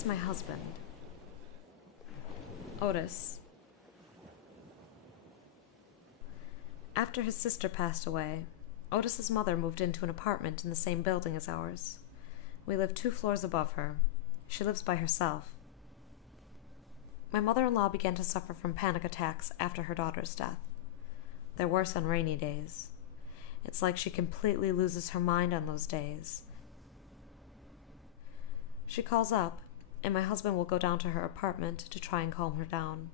It's my husband. Otis. After his sister passed away, Otis's mother moved into an apartment in the same building as ours. We live 2 floors above her. She lives by herself. My mother-in-law began to suffer from panic attacks after her daughter's death. They're worse on rainy days. It's like she completely loses her mind on those days. She calls up, and my husband will go down to her apartment to try and calm her down.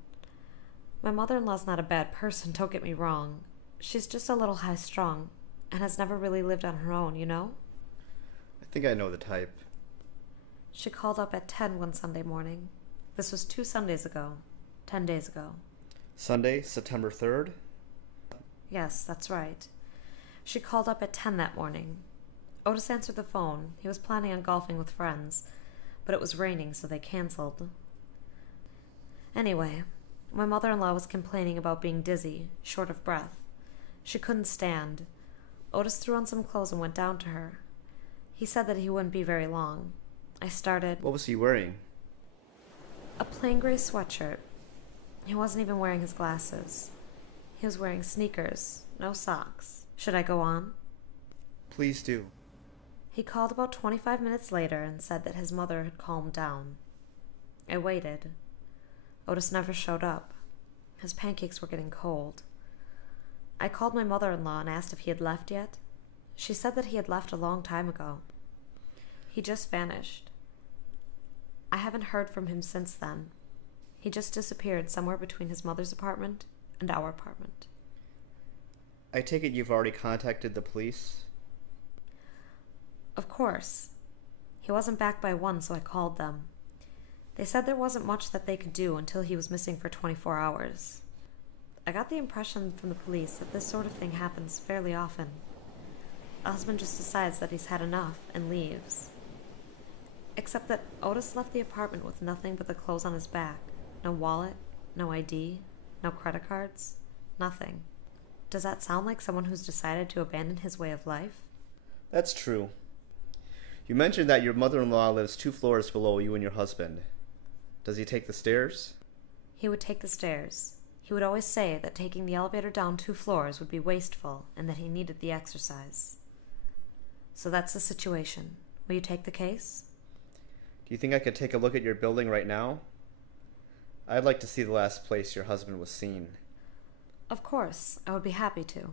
My mother-in-law's not a bad person, don't get me wrong. She's just a little high-strung, and has never really lived on her own, you know? I think I know the type. She called up at 10 one Sunday morning. This was 2 Sundays ago. 10 days ago. Sunday, September 3rd? Yes, that's right. She called up at 10 that morning. Otis answered the phone. He was planning on golfing with friends, but it was raining, so they canceled. Anyway, my mother-in-law was complaining about being dizzy, short of breath. She couldn't stand. Otis threw on some clothes and went down to her. He said that he wouldn't be very long. I started... What was he wearing? A plain gray sweatshirt. He wasn't even wearing his glasses. He was wearing sneakers, no socks. Should I go on? Please do. He called about 25 minutes later and said that his mother had calmed down. I waited. Otis never showed up. His pancakes were getting cold. I called my mother-in-law and asked if he had left yet. She said that he had left a long time ago. He just vanished. I haven't heard from him since then. He just disappeared somewhere between his mother's apartment and our apartment. I take it you've already contacted the police? Of course. He wasn't back by 1, so I called them. They said there wasn't much that they could do until he was missing for 24 hours. I got the impression from the police that this sort of thing happens fairly often. A husband just decides that he's had enough and leaves. Except that Otis left the apartment with nothing but the clothes on his back. No wallet, no ID, no credit cards, nothing. Does that sound like someone who's decided to abandon his way of life? That's true. You mentioned that your mother-in-law lives 2 floors below you and your husband. Does he take the stairs? He would take the stairs. He would always say that taking the elevator down 2 floors would be wasteful and that he needed the exercise. So that's the situation. Will you take the case? Do you think I could take a look at your building right now? I'd like to see the last place your husband was seen. Of course, I would be happy to.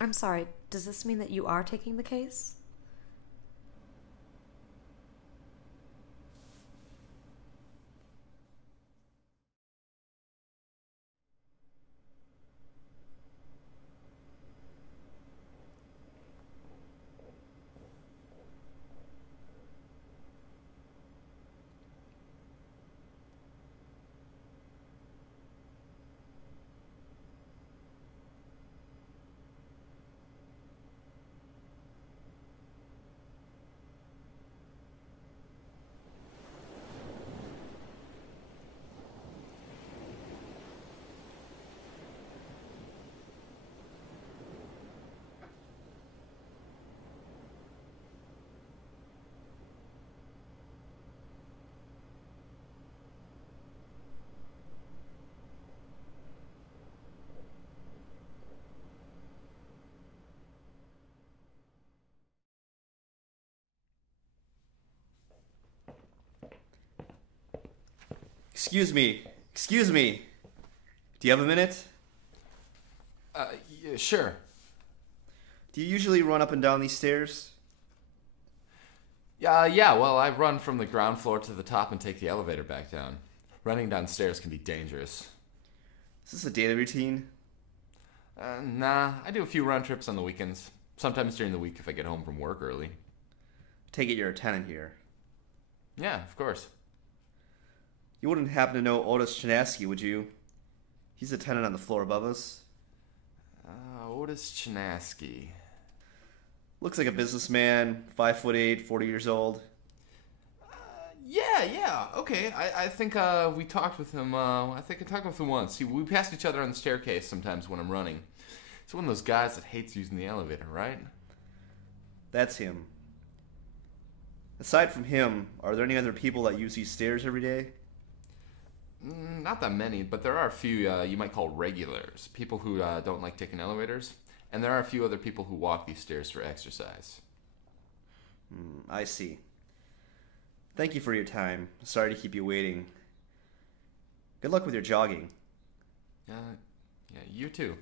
I'm sorry, does this mean that you are taking the case? Excuse me. Do you have a minute? Yeah, sure. Do you usually run up and down these stairs? Yeah, well, I run from the ground floor to the top and take the elevator back down. Running downstairs can be dangerous. Is this a daily routine? Nah, I do a few round trips on the weekends. Sometimes during the week if I get home from work early. Take it you're a tenant here. Yeah, of course. You wouldn't happen to know Otis Chinaski, would you? He's a tenant on the floor above us. Otis Chinaski. Looks like a businessman, 5'8", 40 years old. Yeah, okay. I think we talked with him. I think I talked with him once. We passed each other on the staircase sometimes when I'm running. He's one of those guys that hates using the elevator, right? That's him. Aside from him, are there any other people that use these stairs every day? Not that many, but there are a few you might call regulars. People who don't like taking elevators. And there are a few other people who walk these stairs for exercise. I see. Thank you for your time. Sorry to keep you waiting. Good luck with your jogging. Yeah, you too.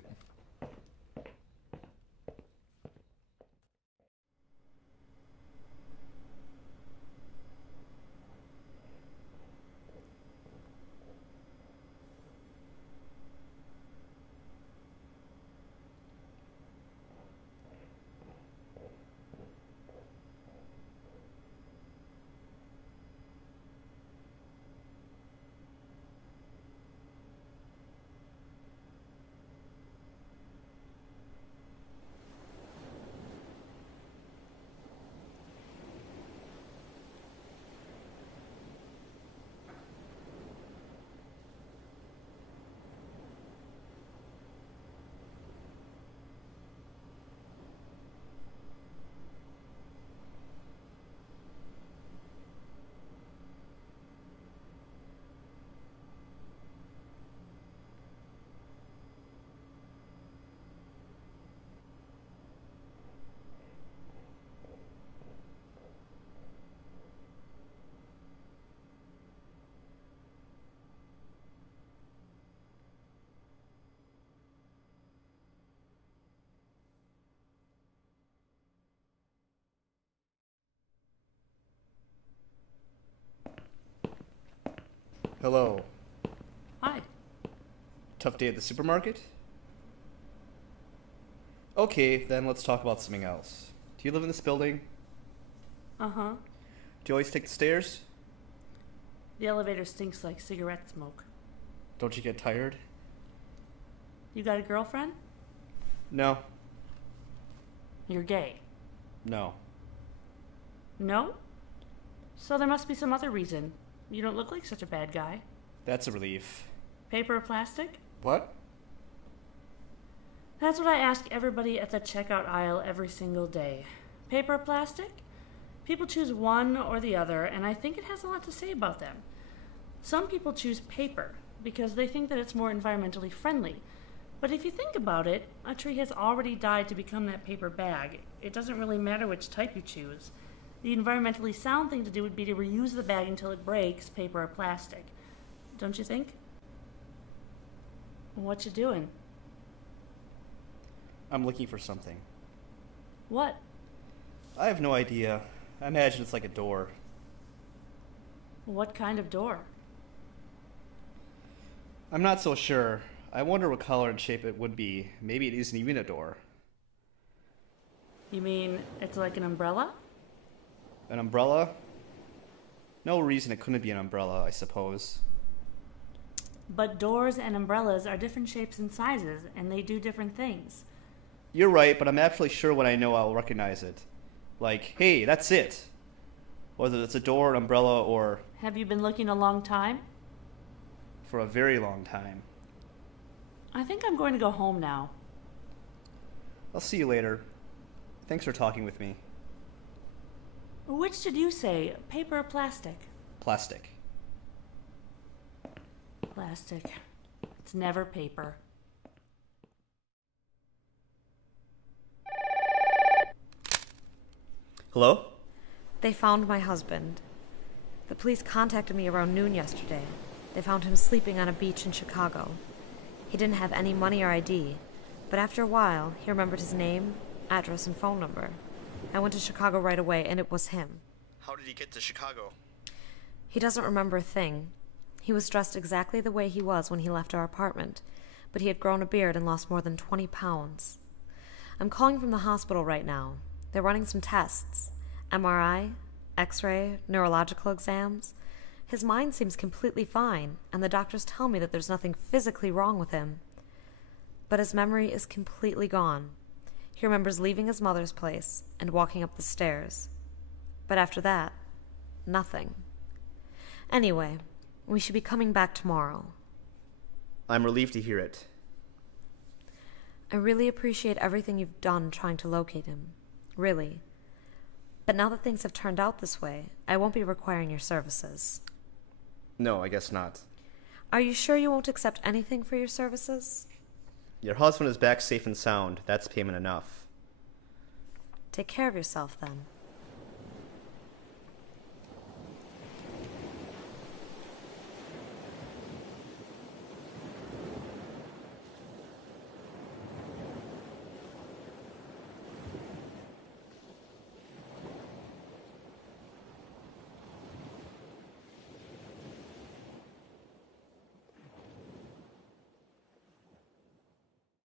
Hello. Hi. Tough day at the supermarket? Okay, then let's talk about something else. Do you live in this building? Uh-huh. Do you always take the stairs? The elevator stinks like cigarette smoke. Don't you get tired? You got a girlfriend? No. You're gay. No. No? So there must be some other reason. You don't look like such a bad guy. That's a relief. Paper or plastic? What? That's what I ask everybody at the checkout aisle every single day. Paper or plastic? People choose one or the other, and I think it has a lot to say about them. Some people choose paper because they think that it's more environmentally friendly. But if you think about it, a tree has already died to become that paper bag. It doesn't really matter which type you choose. The environmentally sound thing to do would be to reuse the bag until it breaks, paper or plastic. Don't you think? What you doing? I'm looking for something. What? I have no idea. I imagine it's like a door. What kind of door? I'm not so sure. I wonder what color and shape it would be. Maybe it isn't even a door. You mean it's like an umbrella? An umbrella? No reason it couldn't be an umbrella, I suppose. But doors and umbrellas are different shapes and sizes, and they do different things. You're right, but I'm actually sure when I know I'll recognize it. Like, hey, that's it. Whether it's a door, an umbrella, or... Have you been looking a long time? For a very long time. I think I'm going to go home now. I'll see you later. Thanks for talking with me. Which did you say, paper or plastic? Plastic. Plastic. It's never paper. Hello? They found my husband. The police contacted me around noon yesterday. They found him sleeping on a beach in Chicago. He didn't have any money or ID, but after a while, he remembered his name, address, and phone number. I went to Chicago right away, and it was him. How did he get to Chicago? He doesn't remember a thing. He was dressed exactly the way he was when he left our apartment, but he had grown a beard and lost more than 20 pounds. I'm calling from the hospital right now. They're running some tests. MRI, X-ray, neurological exams. His mind seems completely fine, and the doctors tell me that there's nothing physically wrong with him. But his memory is completely gone. He remembers leaving his mother's place and walking up the stairs. But after that, nothing. Anyway, we should be coming back tomorrow. I'm relieved to hear it. I really appreciate everything you've done trying to locate him. Really. But now that things have turned out this way, I won't be requiring your services. No, I guess not. Are you sure you won't accept anything for your services? Your husband is back safe and sound. That's payment enough. Take care of yourself, then.